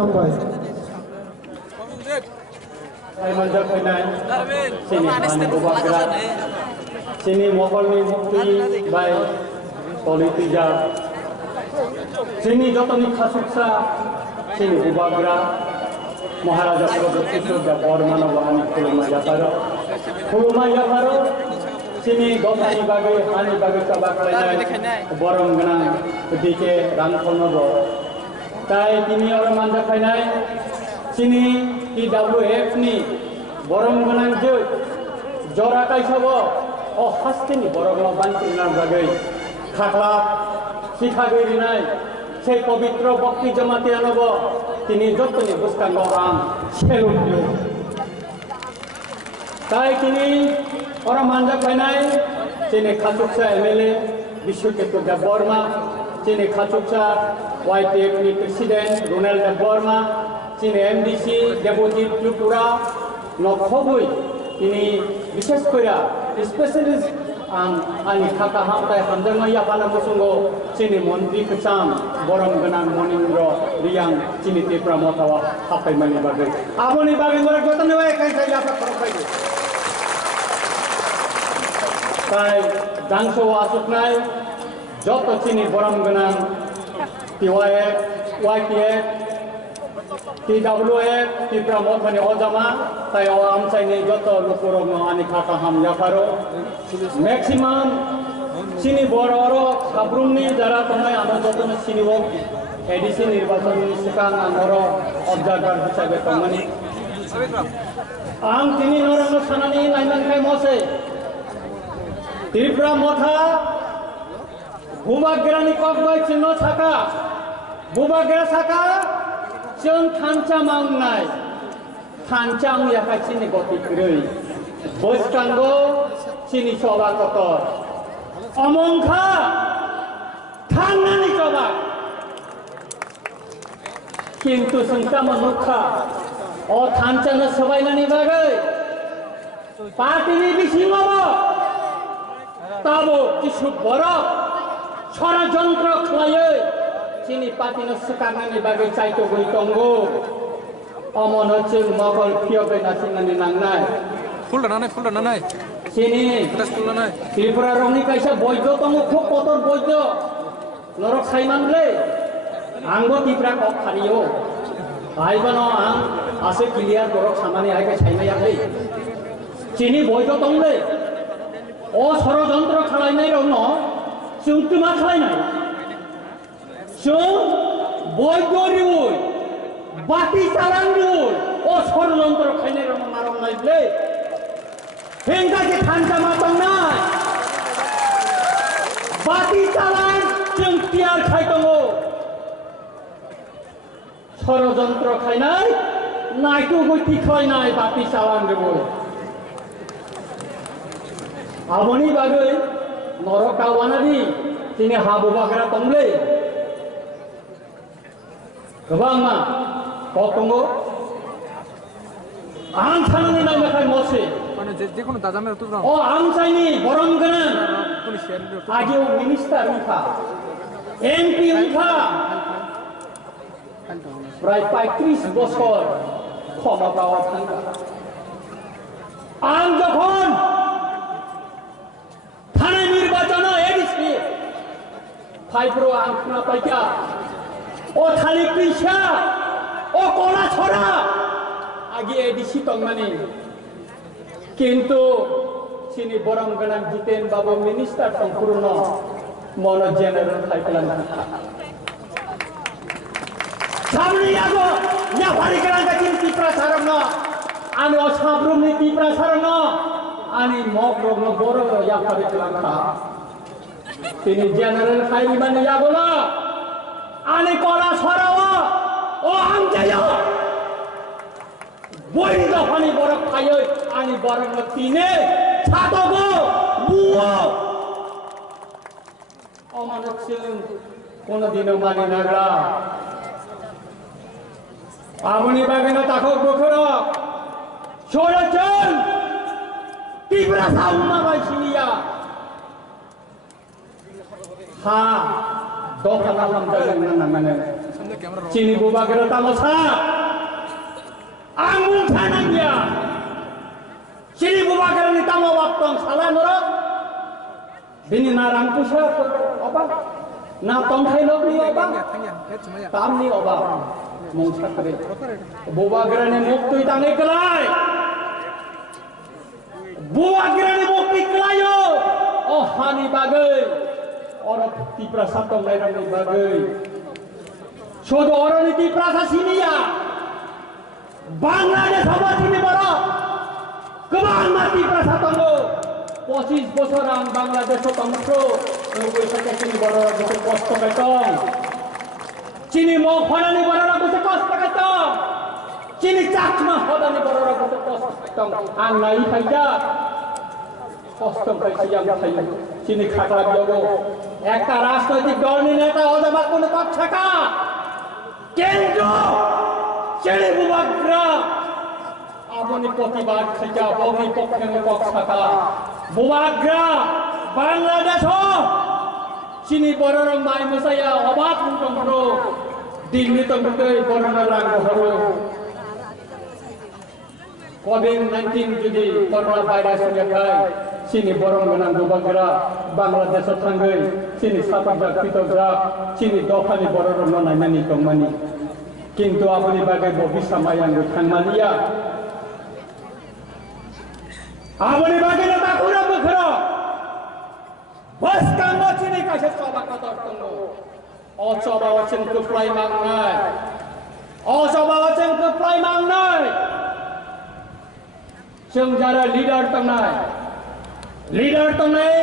हामबाय Manjak Pinai, sini mana ubah gerak, sini mokolni mukti by politija, sini jotoni khasuksa, sini ubah gerak, Maharaja Pradip Sudah Bormana Wahani Kulumaya Paro, sini gopani bagai hani bagai kabak lainnya, borong genang, kedike rangkonobo, tai kini orang Manjak Pinai, sini TWF ni borong genang je jora kai sabo oh haste ni borong lo banti nang bagai khakla sikha giri nai sei pavitro bhakti jamati anobo tini jotoni buskan go am selutlu tai kini ora Manjak Pinai sini khachuksa MLA Bishwaketto Dev Burma sini khachuksa YTF ni president Ronald Dev Burma sini MDC Deputy Tripura Nokhobui ini বিশেষ করে specialist ani khaka hamtai hamdangaya pala musungo sini mantri kecam borong genang monindro riang sini tipra motawa hapai mani bagai aboni bagai gorek jotane wae kai saya apa korok kai dangso asuknai joto sini borong genang TYF YTF TWF tipra mothani ojama tai awam saini joto lukurong no ani khaka ham yaparo maximum sini boro sabrumni jara tonai amar jotono sini bo edisi nirbachon sekarang amoro observer hisabe tomani ang tini norang sanani naiman kai mose tipra motha bubagrani kokbai chino saka bubagra saka जों थांचा मावनाय थांचा याखा सिनि गति grey बसकांगो सिनि सभा Qatar अमंखा थांनानै सभा किन्तु संख्या मनुखा अ थांचानो सबायनानै बागै पार्टीनि बिसिङाव ताबो किछु बरफ षড়যন্ত্র खालायै sini patino sekarang ni bagai caito goi tonggo omon hoceng mokol piobe nasingan nangnai full nanai sini plus full nanai Tripura rongni kaisa boijo tongo khub kotor boijo norok saiman le anggo Tripura kok khariyo aibano ang ase clear norok samani aike saina yakle sini boijo tongle o ষড়যন্ত্র খালাইনাই rongno sungtuma khalainai বৈগরিউই বাতি চালাঙ্গুই ও ষড়যন্ত্র খাইনে রং মারং নাইলে হেঙ্গাকে থানটা মাতং নাই বাতি চালান जों টিয়ার খাইতङ ষড়যন্ত্র খাইনাই নাইতো গতি খাইনাই বাতি চালান দেবই আবনি বাগৈ নরকাওয়ানাদি তিনি Habu Bagra তংলে Kebang mah, kok tunggu? Ang sanani nang makai mose. Mana jadi kono dajamer tu orang. Oh ang sani borong genan. Kono share dia. Aje minister unkha, MP unkha. Prai 35 বছর ক্ষমা পাওয়া থাকা। ang যখন থানা নির্বাচন ADC fibro ang khna paika. O thali krisha o kola chora agi edisi tongmani kintu sini borong ganang jiten babu minister sampurno mono general thaipelan samni yago nya bari ganang kakin tipra sarangno ani o sabrumni tipra sarangno ani mokrogno borong ya pare kelangka sini general thaipelan yago la ani kola sarawa o angjayo boi da pani borok khayo ani borok tine chatogo buo o manuk sing kono dino mani nagra amoni bageno takok bokhoro sorachan tibra sauma bai sinia ha doka alam jalan namanya সামনে camera cini buba kira tamosa anggung sanangnya cini buba kira ni tamo waktong salah norok bini narang pusat apa na tong khai lok ni apa থাঙ্গিয়া হেড সময় tam ni apa mong sakre buba kira ni muktui tangi kelai buba kira ni mukti kelayo oh hani bagai orang di prasatong lain ni bagai শুধু অরনীতি প্রাসাসিনিয়া বাংলাদেশ সমাজীবী বড় কেবল মাটি প্রাসাতঙ্গ 25 বছর আং বাংলাদেশ তন্ত্র 90 থেকে চিনি বড়রা বসে কষ্ট পেতম চিনি মুখ হনানি বড়রা বসে কষ্ট পেতম চিনি চাকমা হদানি বড়রা বসে কষ্ট পেতম আং নাই ফাইদা কষ্ট পাইছিয়াম খাই চিনি খাকলা বিয়োগ একটা রাজনৈতিক দল নেতা অজামা কোনো থাকা কেন্দ্র ছেড়ে বুবাগ্রা আপনি প্রতিবাদ খাইয়া বগি পক্ষে পক্ষ থাকা বুবাগ্রা বাংলাদেশ চিনি বড়র মাই মশাইয়া অবাক তন্ত্র দিল্লি তন্ত্র বর্ণনা রাগ হল কোভিড-19 যদি করোনা ভাইরাস দেখায় চিনি বরং গোনাं বুবাগ্রা বাংলাদেশ থাঙ্গै চিনি সাতগ্রা পিতগ্রা চিনি দফানি বড়র নাইনানি তংমানি কিন্তু আপনি বাগে ববিসা মায়াঙ্গ থাংমালিয়া আপনি বাগে না তাকুরা বখরা বসকাঙ্গ চিনি কাছে সবা কতর তঙ্গ অচবা ওচেন কুপ্লাই মাংনাই অচবা ওচেন কুপ্লাই মাংনাই जों যারা লিডার তংনাই লিডার তংনাই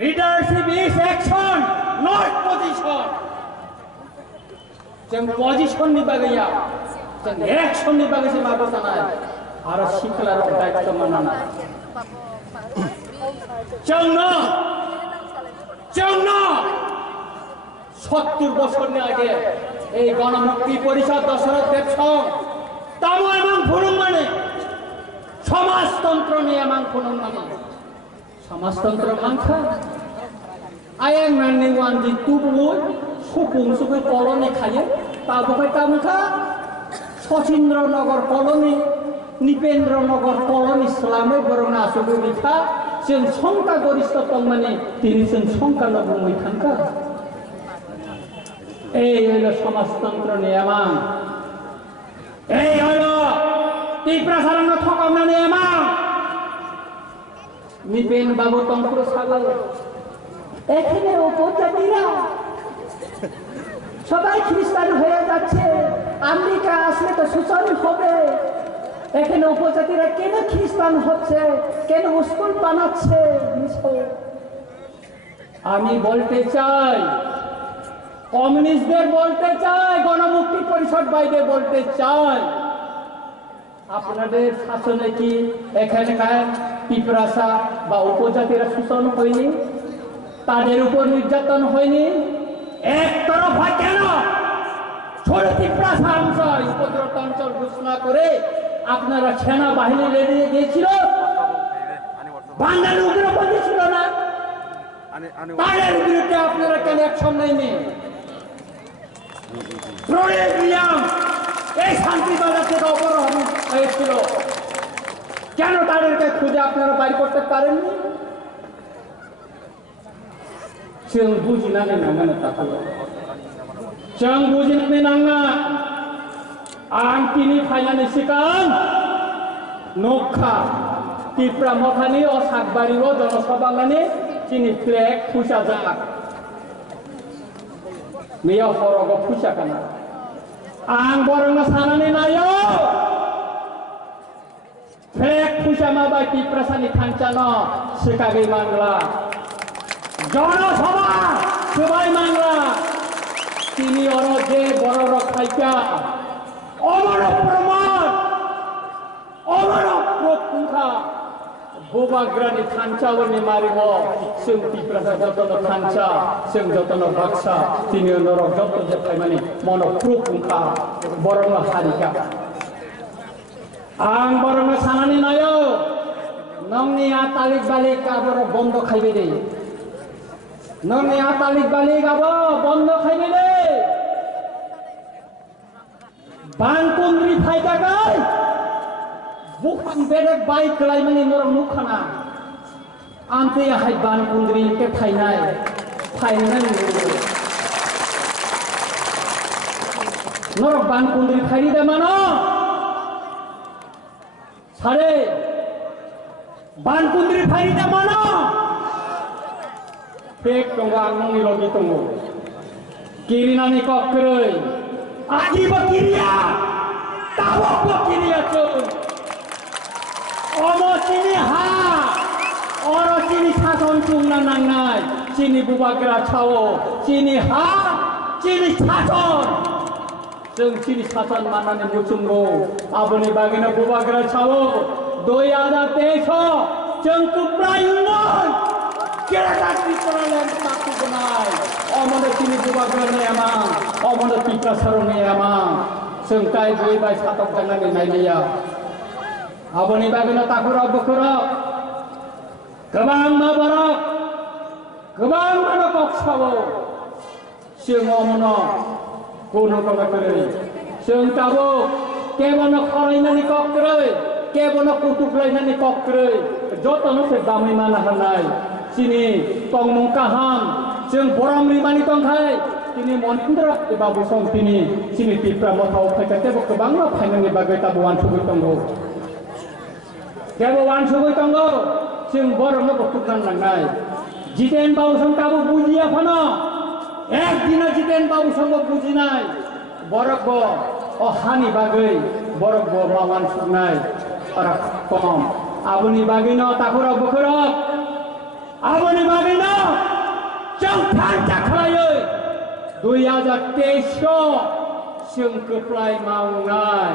leadership is action not position जों पजिशननि बागैया जों एक्शननि बागैसो माबा जानाय आरो सिखलार दायित्व माननाय जोंनो 70 বছরनि आगे এই গণমুক্তি পরিষদ দশরথ দেবসং তামো এমন ফুরুং মানে সমাজতন্ত্র নিয়ে এমন ফুরুং মানে সমাজতন্ত্র মানখা আয়াং নানি ওয়ানদি তুবু সুপুং সুপে কলনি খাইয়ে তারপরে তামুখা সচিন্দ্রনগর কলনি নিপেন্দ্রনগর কলনি ইসলামে বরং আসবে মিঠা जों সংখ্যা গরিষ্ঠ তংমানে তিনি जों সংখ্যালঘু মৈথানকা এই হলো সমাজতন্ত্র নিয়মান এই হলো তীব্রাসারণ ঠকামনা নিয়মান নিপেন বাবু তন্ত্র সাগর এখানে উপজাতিরা সবাই খ্রিস্টান হয়ে যাচ্ছে আমেরিকা আসলে তো শোষণ হবে এখানে উপজাতিরা কেন খ্রিস্টান হচ্ছে কেন স্কুল বানাচ্ছে আমি বলতে চাই কমিউনিস্টদের বলতে চাই গণমুক্তি পরিষদ বাইরে বলতে চাই আপনাদের শাসনে কি এখানকার পিপরাসা বা উপজাতিরা শোষণ হয়নি তাদের উপর নির্যাতন হয়নি একতরফা কেন ছোট পিপরাসা অঞ্চল উপদ্রুত অঞ্চল ঘোষণা করে আপনারা সেনাবাহিনী লেলিয়ে দিয়েছিল বাঙালি উগ্রপন্থী ছিল না তাদের বিরুদ্ধে আপনারা কেন অ্যাকশন নেয়নি এই শান্তি বাজার থেকে অপহরণ হয়েছিল কেন তাদেরকে খুঁজে আপনারা বাড়ি করতে পারেননি जों बुजिनानै नांगोन ताखौ जों बुजिनानै नाङा आं तिनि फायनानै सिगां नखा तिप्रा मखानि असागबारिव जनसभानि तिनि फ्लेग फुसा जाक मेयाव हरग फुसा काना आं बरंना सानानै नायो फ्लेग फुसा माबाय तिप्रासानि थांचानो सिकागै मांगला জনসভা সবাই মাংলা তিনি অরজে বড় রক্ষাইকা অমর প্রমাণ অমর প্রপুখা বোবাগ্রানি থানচাওনি মারিব जों पिप्रासा যতন থানচা जों যতন বাক্সা তিনি নরক যত যে ফাইমানি মন প্রপুখা বরং হারিকা आं बरं सानानै नायो नंनि आ तालिक बालिक आबर बन्द खाइबे दे Noni atalik balik apa bondo খাইবে রে বানকুন্দ্রি ফাইটা গাই বুখান বেরে বাইক লাইমানি নরম মুখানা আনতে হাই বানকুন্দ্রি কে ফাইনাই ফাইনাই নরম বানকুন্দ্রি ফাইরি দে মানো সারে বানকুন্দ্রি ফাইরি দে মানো Pek tonggang nongi logi tonggo, kiri nani kok keroi, agi berkiria, tawak berkiria cun, omo sini ha, oro sini sason cung nang nai, sini bubagra cawo, sini ha, sini sason, sini sason mana ni mucung go, aboni bagina bubagra cawo, doi ada teso, jengku prayungan. Kira kaki peralem takku benai, omong sini juga berani amang, omong pitra sarungi amang, sengkai bui bai satok jangan dinai dia. Aboni bagina takurok bukurok, kebang mabarok, kebang manokok sawo, seng omono, kuno kagakeri, seng tabu, kebono korai nani kok kerei, kebono kutuk lain nani kok kerei, jotono sedamai mana hanai. Sini tong mungkaham, sing boram rimani tong khai, sini monindra di babu song sini, sini tipra motau khai kate bok kebang no khai nani bagai tabuan sugui tonggo. Tabuan sugui tonggo, sing boram no boktukan nangai. Jiten bau song tabu buji apa no? Dina jiten bau song bok buji nai. Borok bo, oh hani bagai, borok bo mawan sugnai. Para kom, abuni bagai no takurok bukurok. Aboni bagina, jang pancak layoi, 2023 sing keplai maungai,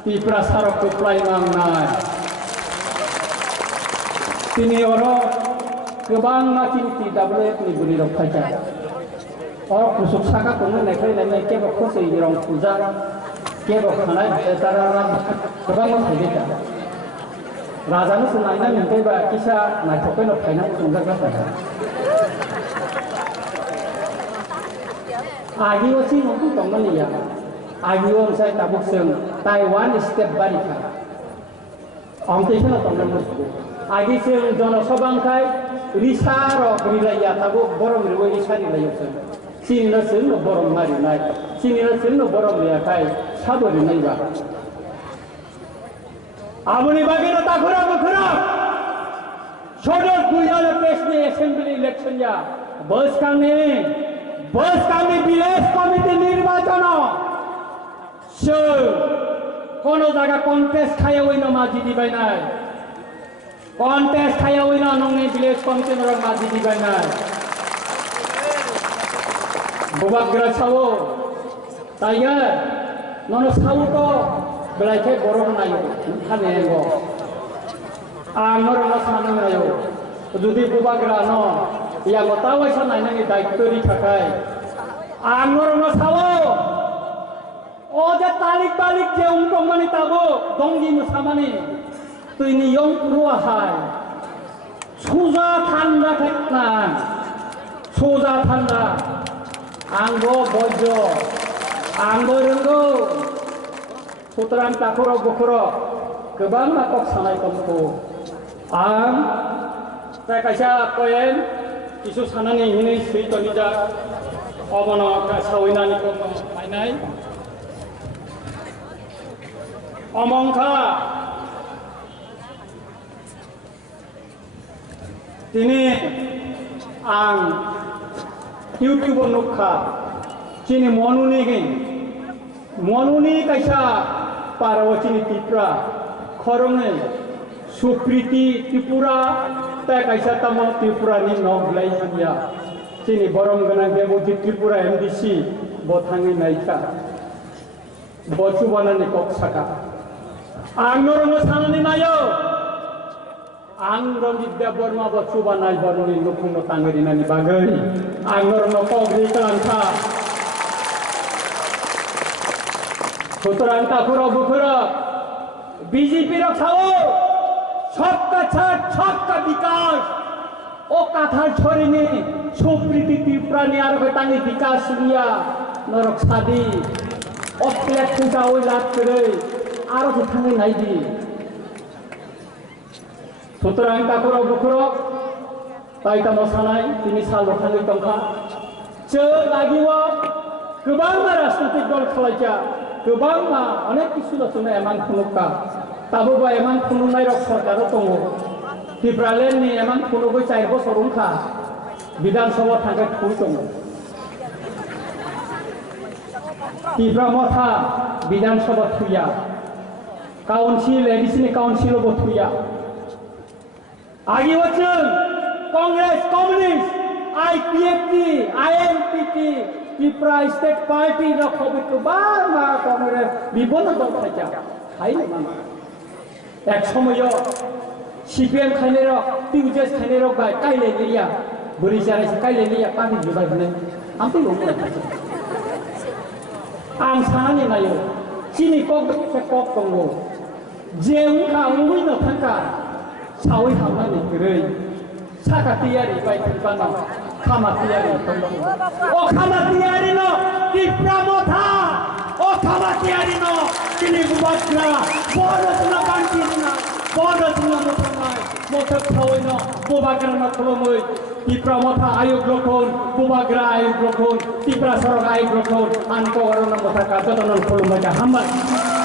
di prasarok keplai maungai. Tini orang kebang macam tidak boleh ni beri rok kaca. Orang kusuk saka kono nekai nekai kebak kosi orang pujar, kebak kanai etara kebang macam itu. Raja nu senangnya minta bah kisah naik kopi nak kena tunggu apa? Agi wasi mungkin tonggal ni ya. Agi wong saya tabuk seng Taiwan step barika. Amti sana tonggal musuh. Agi seng jono sobang kai risaro berilaya tabuk borong riwai risari layu seng. Sini na seng borong mari naik. Sini na seng borong liya kai sabar naik bah. Aboni bagina takura bukura. Shodor 2023 ni assembly election ya. Bus kami village committee নির্বাচন সে কোন জায়গা contest খাইয়া হইনা মাঝি দিবাই নাই contest খাইয়া হইনা নংনি village committee নর মাঝি দিবাই নাই বুবাগ্রা ছাও তাইয়া নন ছাও তো বেলাইকে বড় নাই খানে গো আর নর সামনে নাইও যদি বুবাগ্রা ন ইয়া গতা ওইসা নাইনানি দায়িত্ব রি থাকায় আঙ্গর ন ছাও ও যে তালিক বালিক যে উংটং মানি তাবো দংগি মুসামানি তুই নি ইয়ং পুরুয়া হাই সুজা ঠান্ডা থাকনা সুজা ঠান্ডা আঙ্গ বজ্র আঙ্গ রঙ্গো সুতরাং তাকুরক বুকুরক गोबां नाटक सानाय दंखौ आं खायसा कयेन किसु सानानि हिनै सैतनि जा अमन सावैनानि फायनाय अमंखा दिनै आं इउटिउब नुखा चिनि मनुनि खायसा पार्वतीनि तिप्रा खरंगे सुप्रीति त्रिपुरा तय कैसा तम त्रिपुरा नि नगलाई हनिया चिनि बरम गना देवती त्रिपुरा एमडीसी बथांगि नायका बचुबानानि कक्साका आंगरंग सानानि नायो आंगरंग देवबर्मा बचुबानाय बरनि लुखुंग तांगरिनानि बागै आंगरंग कग्रि कलांथा सुतरां ताकुरा बुखुरा बीजेपी रखाओ सबका छठ सबका विकास ओ कथा छोड़ने supriti tiprani ar tangi bikas dia norok sadi otlek puja oi lat kere aro tangi naidi sutrang takuro bukuro taita mosanai tini sal rokangi tongka ce lagi wa kebang rastatik dol khalaja kebang onek kisu losuna eman khunukka tabo ba eman khununai rok sarkaro tongo tipralen ni eman khunugoi 4 বছর উনখা বিধানসভা থাকে খুই tongo Tipra মথা বিধানসভা থুইয়া council additional council বো থুইয়া আগে হচ্ছে Congress communist IPFT INPT Tripura state party রকমের বারমা কংগ্রেস বিভিন্ন দল থাকে খাইলে মানে এক সময় সিপিএম খাইনের টিউজেস খাইনের গায় কাইলে লিয়া বরি জানাইছে কাইলে লিয়া পানি জোগাই হলে আমি লোক থাকে आं सानानै नायो चिनि कक से कक दंगो जेउखा उइनो थांखा सावै थांनानै गरै साखाथियारि बायथिबानो खामाथियारि दंगो अ खामाथियारि न टिप्रा मथा अ खामाथियारि न चिनि गुबात्रा बरसना बांकिना बरसना मोथांनाय मोथक सावै न बोबाग्रा न खलमै टिप्रा मथा आयोग रखन बोबाग्रा आयोग रखन टिप्रा सरक आयोग रखन आनको अरन मथा का जतन खलमै हामबाय